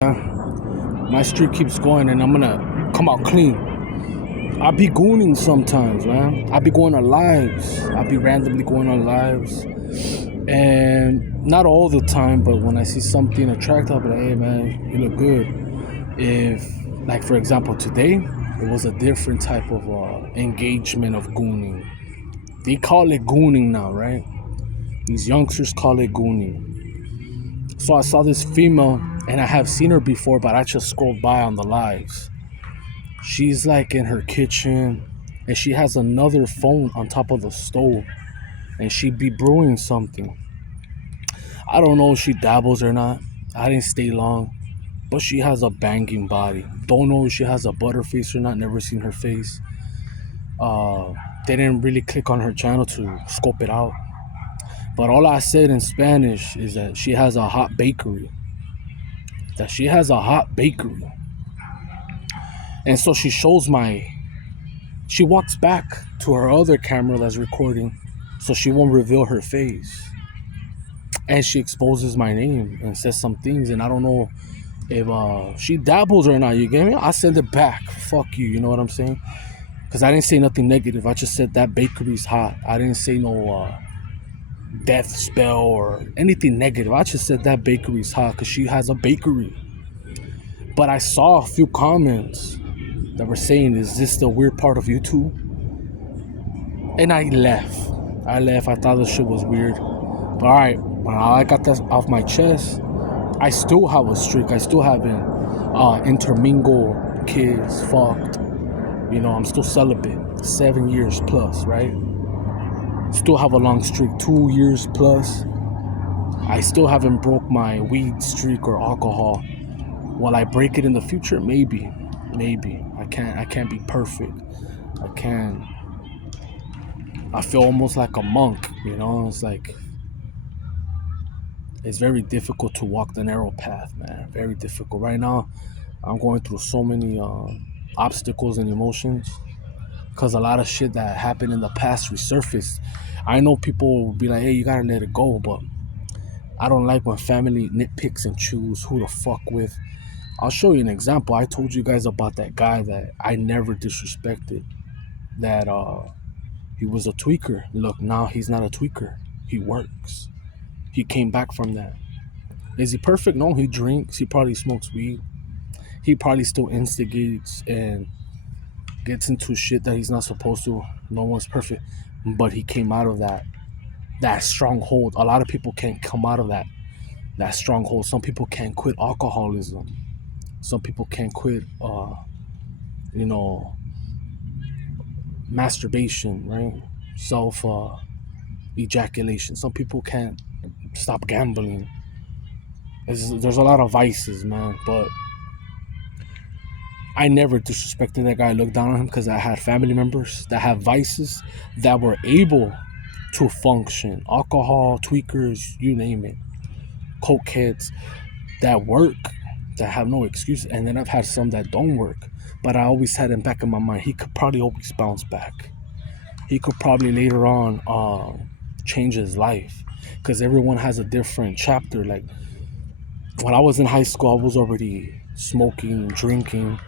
My streak keeps going and I'm gonna come out clean. I be gooning sometimes, man. I be going on lives. I be randomly going on lives. And not all the time, but when I see something attractive, I'll be like, hey man, you look good. If, like for example, today, it was a different type of engagement of gooning. They call it gooning now, right? These youngsters call it gooning. So I saw this female, and I have seen her before, but I just scrolled by on the lives. She's like in her kitchen, and she has another phone on top of the stove, and she be brewing something. I don't know if she dabbles or not. I didn't stay long, but she has a banging body. Don't know if she has a butter face or not. Never seen her face. They didn't really click on her channel to scope it out. But all I said in Spanish is that she has a hot bakery. That she has a hot bakery. And so she walks back to her other camera that's recording so she won't reveal her face. And she exposes my name and says some things, and I don't know if she dabbles or not, you get me? I send it back. Fuck you, you know what I'm saying? Because I didn't say nothing negative. I just said that bakery's hot. I didn't say no death spell or anything negative. I just said that bakery's hot because she has a bakery. But I saw a few comments that were saying, is this the weird part of YouTube? And I left. I thought this shit was weird. But alright, when I got that off my chest, I still have a streak. I still haven't intermingle kids, fucked. You know, I'm still celibate. 7 years plus, right? Still have a long streak. 2 years plus. I still haven't broke my weed streak or alcohol. Will I break it in the future? Maybe. I can't be perfect. I feel almost like a monk, you know? It's like, it's very difficult to walk the narrow path, man. Very difficult. Right now, I'm going through so many obstacles and emotions because a lot of shit that happened in the past resurfaced. I know people will be like, hey, you gotta let it go, but I don't like when family nitpicks and choose who to fuck with. I'll show you an example. I told you guys about that guy that I never disrespected, that he was a tweaker. Look, now he's not a tweaker. He works. He came back from that. Is he perfect? No, he drinks. He probably smokes weed. He probably still instigates and gets into shit that he's not supposed to. No one's perfect. But he came out of that stronghold. A lot of people can't come out of that stronghold. Some people can't quit alcoholism. Some people can't quit you know, masturbation, right? Self ejaculation. Some people can't stop gambling. There's a lot of vices, man, but I never disrespected that guy, looked down on him, because I had family members that have vices that were able to function. Alcohol, tweakers, you name it. Coke heads that work, that have no excuse. And then I've had some that don't work. But I always had in back in my mind, he could probably always bounce back. He could probably later on change his life. Because everyone has a different chapter. Like, when I was in high school, I was already smoking, drinking.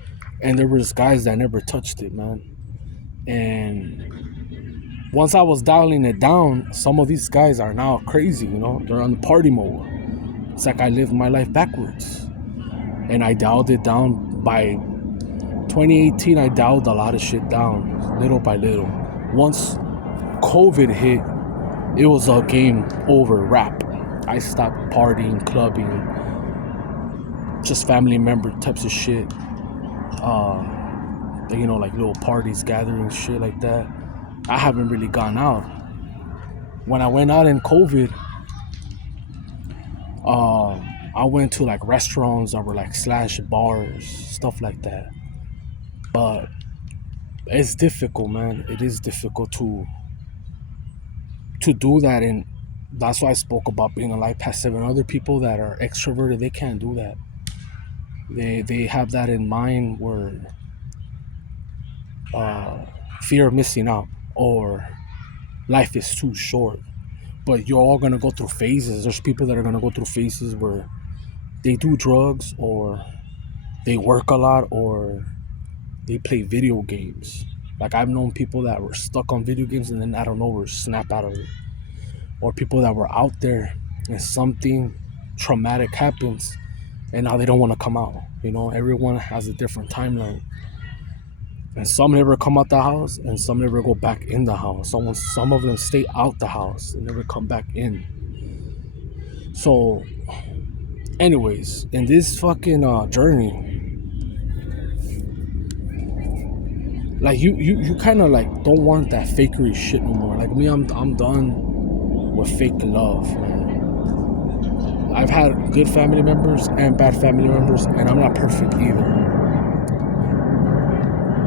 And there was guys that never touched it, man. And once I was dialing it down, some of these guys are now crazy, you know? They're on the party mode. It's like I lived my life backwards. And I dialed it down. By 2018, I dialed a lot of shit down, little by little. Once COVID hit, it was a game over wrap. I stopped partying, clubbing, just family member types of shit. You know, like little parties, gatherings, shit like that. I haven't really gone out. When I went out in COVID, I went to like restaurants that were like slash bars, stuff like that. But it's difficult, man. It is difficult to do that, and that's why I spoke about being a life past 7. Other people that are extroverted, they can't do that. They have that in mind, where fear of missing out, or life is too short. But you're all gonna go through phases. There's people that are gonna go through phases where they do drugs, or they work a lot, or they play video games. Like, I've known people that were stuck on video games and then out of nowhere snap out of it. Or people that were out there and something traumatic happens and now they don't want to come out. You know, everyone has a different timeline. And some never come out the house and some never go back in the house. Some of them stay out the house and never come back in. So anyways, in this fucking journey, like you kind of like don't want that fakery shit no more. Like me, I'm done with fake love, man. I've had good family members and bad family members, and I'm not perfect either.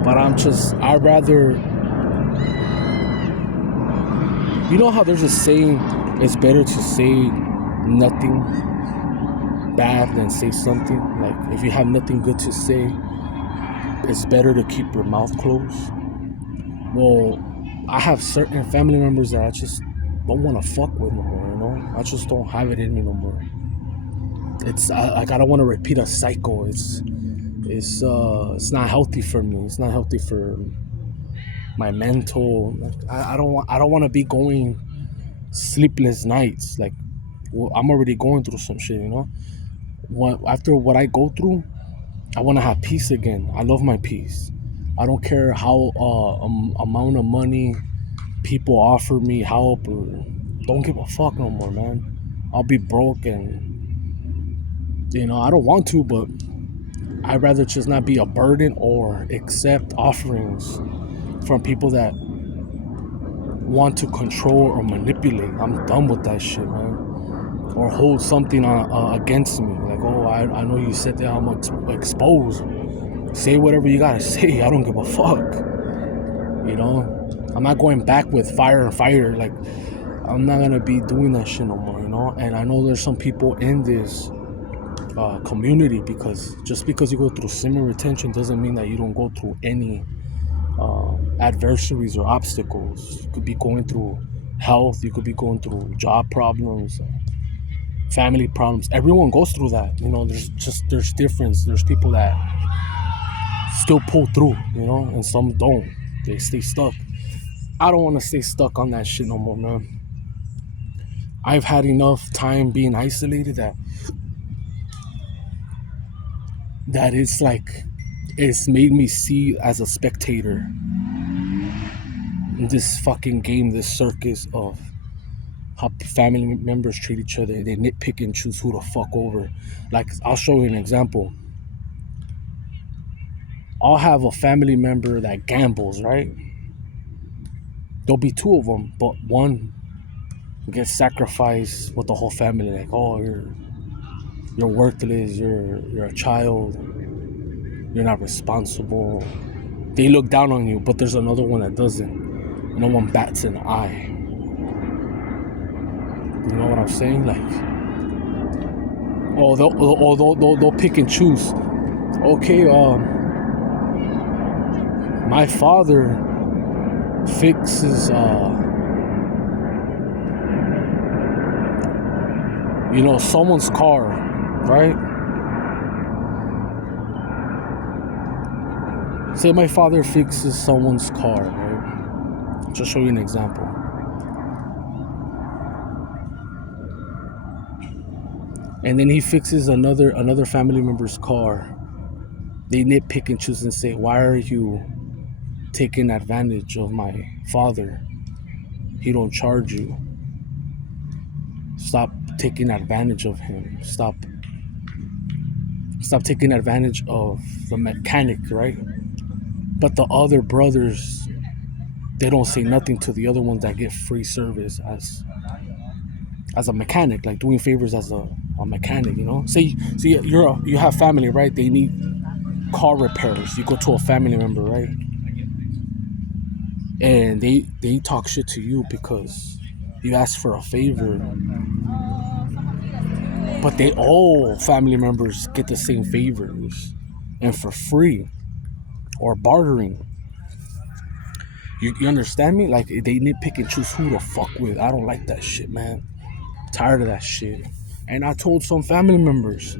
But I'd rather, you know how there's a saying, it's better to say nothing bad than say something. Like, if you have nothing good to say, it's better to keep your mouth closed. Well, I have certain family members that I just don't want to fuck with no more, you know? I just don't have it in me no more. It's like, I don't want to repeat a cycle. It's not healthy for me. It's not healthy for my mental. I don't want to be going sleepless nights. Like, well, I'm already going through some shit, you know? After what I go through, I want to have peace again. I love my peace. I don't care how amount of money people offer me help, or don't give a fuck no more, man. I'll be broke, and you know, I don't want to, but I'd rather just not be a burden or accept offerings from people that want to control or manipulate. I'm done with that shit, man. Or hold something against me. Like, oh, I know you said that I'm exposed. Say whatever you gotta say. I don't give a fuck. You know? I'm not going back with fire and fire. Like, I'm not gonna be doing that shit no more, you know? And I know there's some people in this community, because just because you go through semen retention doesn't mean that you don't go through any adversaries or obstacles. You could be going through health. You could be going through job problems, family problems. Everyone goes through that, you know. There's difference. There's people that still pull through, you know, and some don't. They stay stuck. I don't want to stay stuck on that shit no more, man. I've had enough time being isolated that it's like, it's made me see as a spectator in this fucking game, this circus of how family members treat each other. They nitpick and choose who to fuck over. Like, I'll show you an example. I'll have a family member that gambles, right? There'll be two of them, but one gets sacrificed with the whole family. Like, oh, you're worthless, you're a child, you're not responsible. They look down on you, but there's another one that doesn't. No one bats an eye. You know what I'm saying? Like, oh, they'll pick and choose. Okay, my father fixes, someone's car, right? Say my father fixes someone's car, right? Just show you an example. And then he fixes another family member's car. They nitpick and choose and say, why are you taking advantage of my father? He don't charge you. Stop taking advantage of him. Stop taking advantage of the mechanic, right? But the other brothers, they don't say nothing to the other ones that get free service as a mechanic, like doing favors as a mechanic, you know? Say you have family, right? They need car repairs. You go to a family member, right? And they talk shit to you because you ask for a favor. But all family members get the same favors and for free or bartering. You understand me? Like, they nitpick and choose who to fuck with. I don't like that shit, man. Tired of that shit. And I told some family members,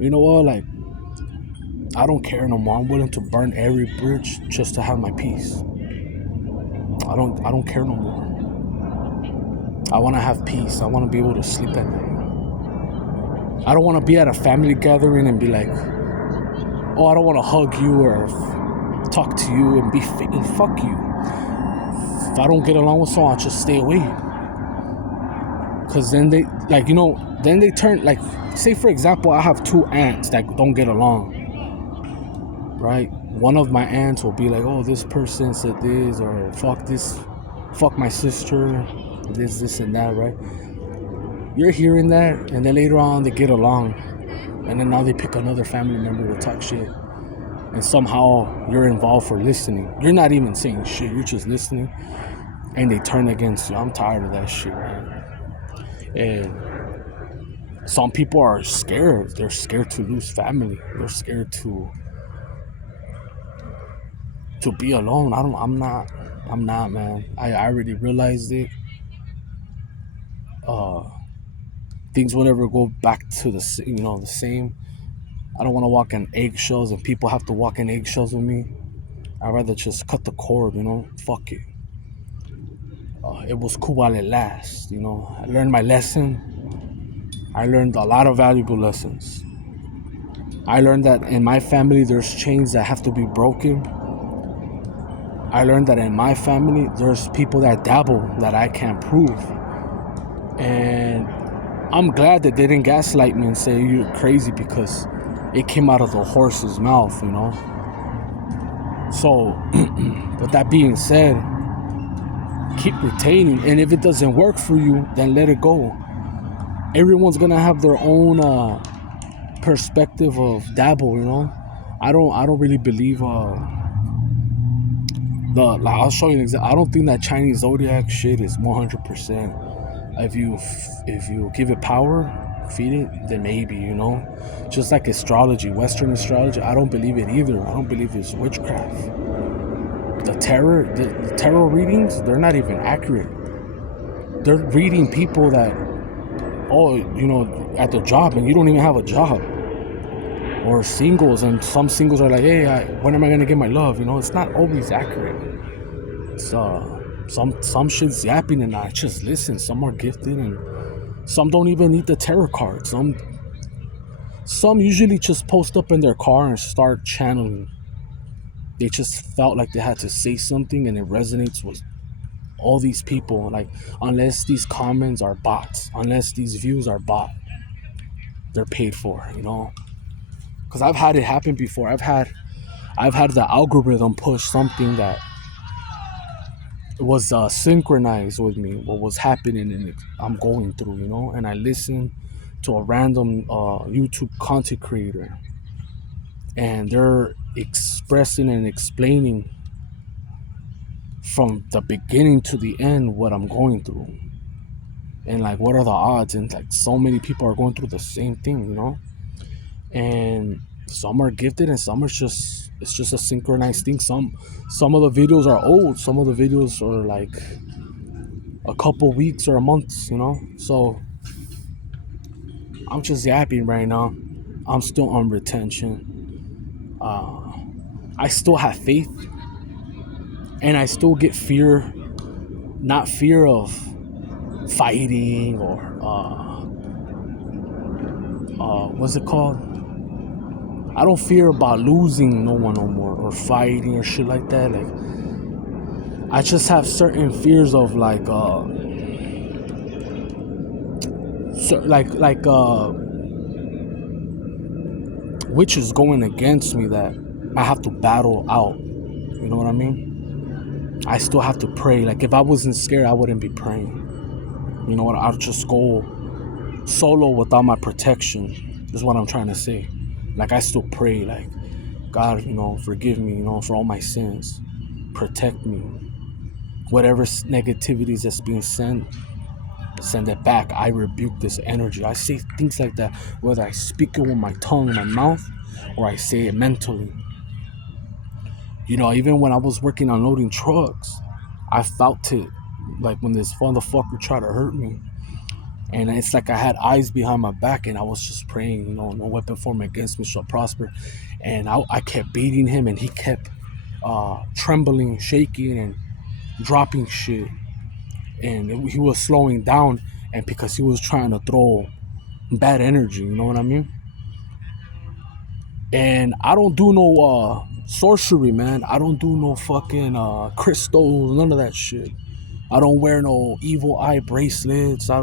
you know what, like, I don't care no more. I'm willing to burn every bridge just to have my peace. I don't care no more. I want to have peace. I want to be able to sleep at night. I don't want to be at a family gathering and be like, oh, I don't want to hug you or talk to you and be and fuck you. If I don't get along with someone, I'll just stay away. Because then they, like, then they turn, like, say for example, I have two aunts that don't get along, right? One of my aunts will be like, oh, this person said this, or fuck my sister, this and that, right? You're hearing that, and then later on they get along, and then now they pick another family member to talk shit, and somehow you're involved for listening. You're not even saying shit, you're just listening, and they turn against you. I'm tired of that shit, man. And some people are scared. They're scared to lose family. They're scared to be alone. I'm not, man. I already realized it. Things will never go back to the same. I don't want to walk in eggshells and people have to walk in eggshells with me. I'd rather just cut the cord, fuck it. It was cool while it lasts, I learned my lesson. I learned a lot of valuable lessons. I learned that in my family there's chains that have to be broken. I learned that in my family there's people that dabble that I can't prove. And I'm glad that they didn't gaslight me and say you're crazy, because it came out of the horse's mouth, So, with that being said, keep retaining, and if it doesn't work for you, then let it go. Everyone's gonna have their own perspective of dabble, I don't really believe I'll show you an example. I don't think that Chinese zodiac shit is 100%. If you give it power, feed it, then maybe, just like astrology, Western astrology, I don't believe it either. I don't believe it's witchcraft. The tarot readings, they're not even accurate. They're reading people that, at their job, and you don't even have a job. Or singles, and some singles are like, hey, when am I gonna get my love? It's not always accurate. It's some shit's yapping, and I just listen. Some are gifted, and some don't even need the tarot cards. Some usually just post up in their car and start channeling. They just felt like they had to say something, and it resonates with all these people. Like, unless these comments are bots, unless these views are bought, they're paid for, Because I've had it happen before. I've had the algorithm push something that was synchronized with me, what was happening and I'm going through, and I listen to a random YouTube content creator, and they're expressing and explaining from the beginning to the end what I'm going through, and like what are the odds, and like so many people are going through the same thing, and some are gifted and some are just, it's just a synchronized thing. Some of the videos are old, some of the videos are like a couple weeks or a month, so I'm just yapping right now. I'm still on retention. I still have faith, and I still get fear, not fear of fighting or what's it called? I don't fear about losing no one no more, or fighting or shit like that. Like, I just have certain fears of which is going against me that I have to battle out. You know what I mean? I still have to pray. Like, if I wasn't scared, I wouldn't be praying. You know what? I'll just go solo without my protection. Is what I'm trying to say. Like, I still pray, like, God, forgive me, for all my sins. Protect me. Whatever negativities that's being sent, send it back. I rebuke this energy. I say things like that, whether I speak it with my tongue, my mouth, or I say it mentally. Even when I was working on loading trucks, I felt it. Like, when this motherfucker tried to hurt me, And it's like I had eyes behind my back, and I was just praying, you know, no weapon formed against me shall prosper. And I kept beating him, and he kept trembling, shaking, and dropping shit. And he was slowing down, and because he was trying to throw bad energy, you know what I mean? And I don't do no sorcery, man. I don't do no fucking crystals, none of that shit. I don't wear no evil eye bracelets. I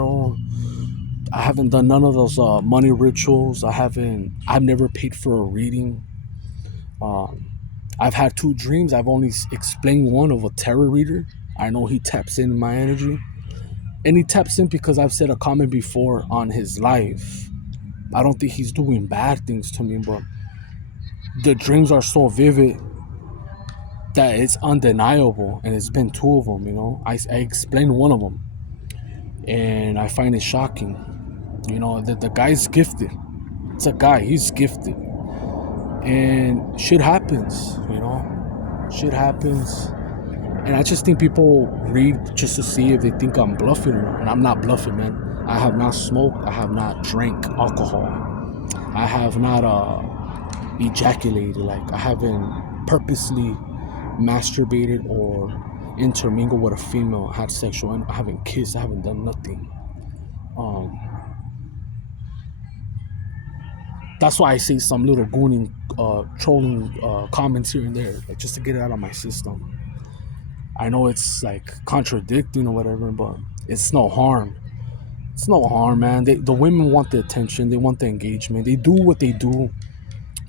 haven't done none of those money rituals. I've never paid for a reading. I've had 2 dreams. I've only explained one of a tarot reader. I know he taps in my energy. And he taps in because I've said a comment before on his life. I don't think he's doing bad things to me, but the dreams are so vivid that it's undeniable. And it's been 2 of them, you know. I explained one of them. And I find it shocking. You know, the guy's gifted. It's a guy, he's gifted. And shit happens, you know. Shit happens. And I just think people read just to see if they think I'm bluffing or not. And I'm not bluffing, man. I have not smoked. I have not drank alcohol. I have not ejaculated. Like, I haven't purposely masturbated or intermingled with a female, had sexual, and I haven't kissed. I haven't done nothing. That's why I say some little gooning, trolling comments here and there, like, just to get it out of my system. I know it's like contradicting or whatever, but it's no harm. It's no harm, man. The women want the attention. They want the engagement. They do what they do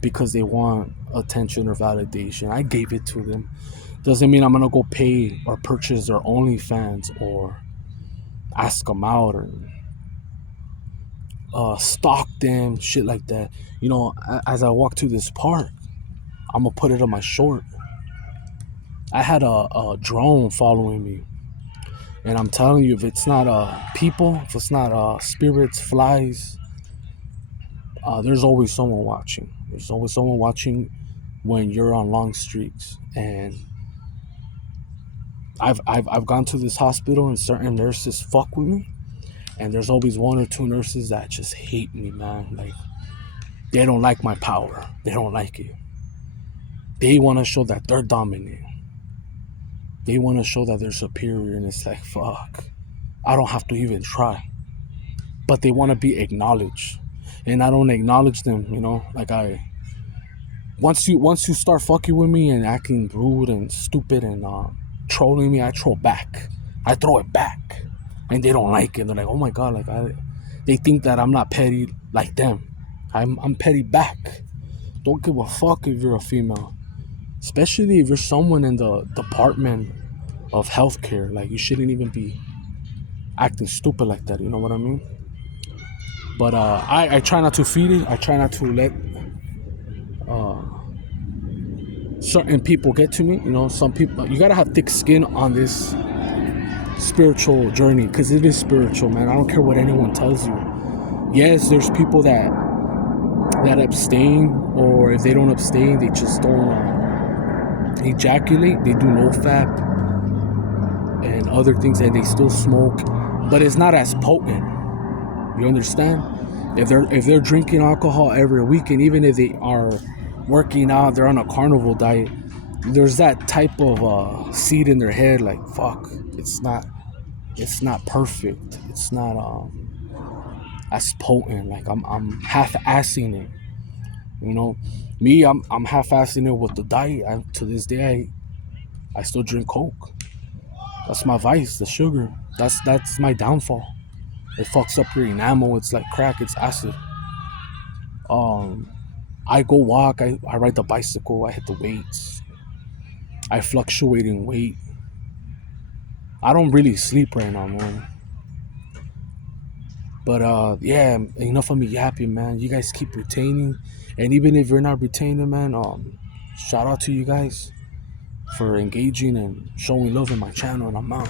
because they want attention or validation. I gave it to them. Doesn't mean I'm going to go pay or purchase their OnlyFans or ask them out or stalk them, shit like that. You know, as I walk to this park, I'm going to put it on my short. I had a drone following me. And I'm telling you, if it's not people, if it's not spirits, flies, there's always someone watching. There's always someone watching when you're on long streaks. And I've gone to this hospital and certain nurses fuck with me. And there's always 1 or 2 nurses that just hate me, man. Like, they don't like my power. They don't like it. They want to show that they're dominant. They want to show that they're superior, and it's like, fuck, I don't have to even try. But they want to be acknowledged, and I don't acknowledge them, you know. Like, once you start fucking with me and acting rude and stupid and trolling me, I troll back. I throw it back, and they don't like it. They're like, oh my god, like they think that I'm not petty like them. I'm petty back. Don't give a fuck if you're a female. Especially if you're someone in the department of healthcare. Like, you shouldn't even be acting stupid like that. You know what I mean? But I try not to feed it. I try not to let certain people get to me. You know, some people, you gotta have thick skin on this spiritual journey, because it is spiritual, man. I don't care what anyone tells you. Yes, there's people that abstain, or if they don't abstain, they just don't ejaculate. They do nofap and other things, and they still smoke, but it's not as potent. You understand? If they're drinking alcohol every week, and even if they are working out, they're on a carnivore diet, there's that type of seed in their head, like, fuck, it's not perfect. It's not as potent. Like, I'm half-assing it. You know, me, I'm half-assing it with the diet. To this day, I still drink Coke. That's my vice, the sugar. That's my downfall. It fucks up your enamel. It's like crack. It's acid. I go walk. I ride the bicycle. I hit the weights. I fluctuate in weight. I don't really sleep right now, man. But yeah, enough of me yapping, man. You guys keep retaining. And even if you're not retaining, man, shout out to you guys for engaging and showing love in my channel, and I'm out.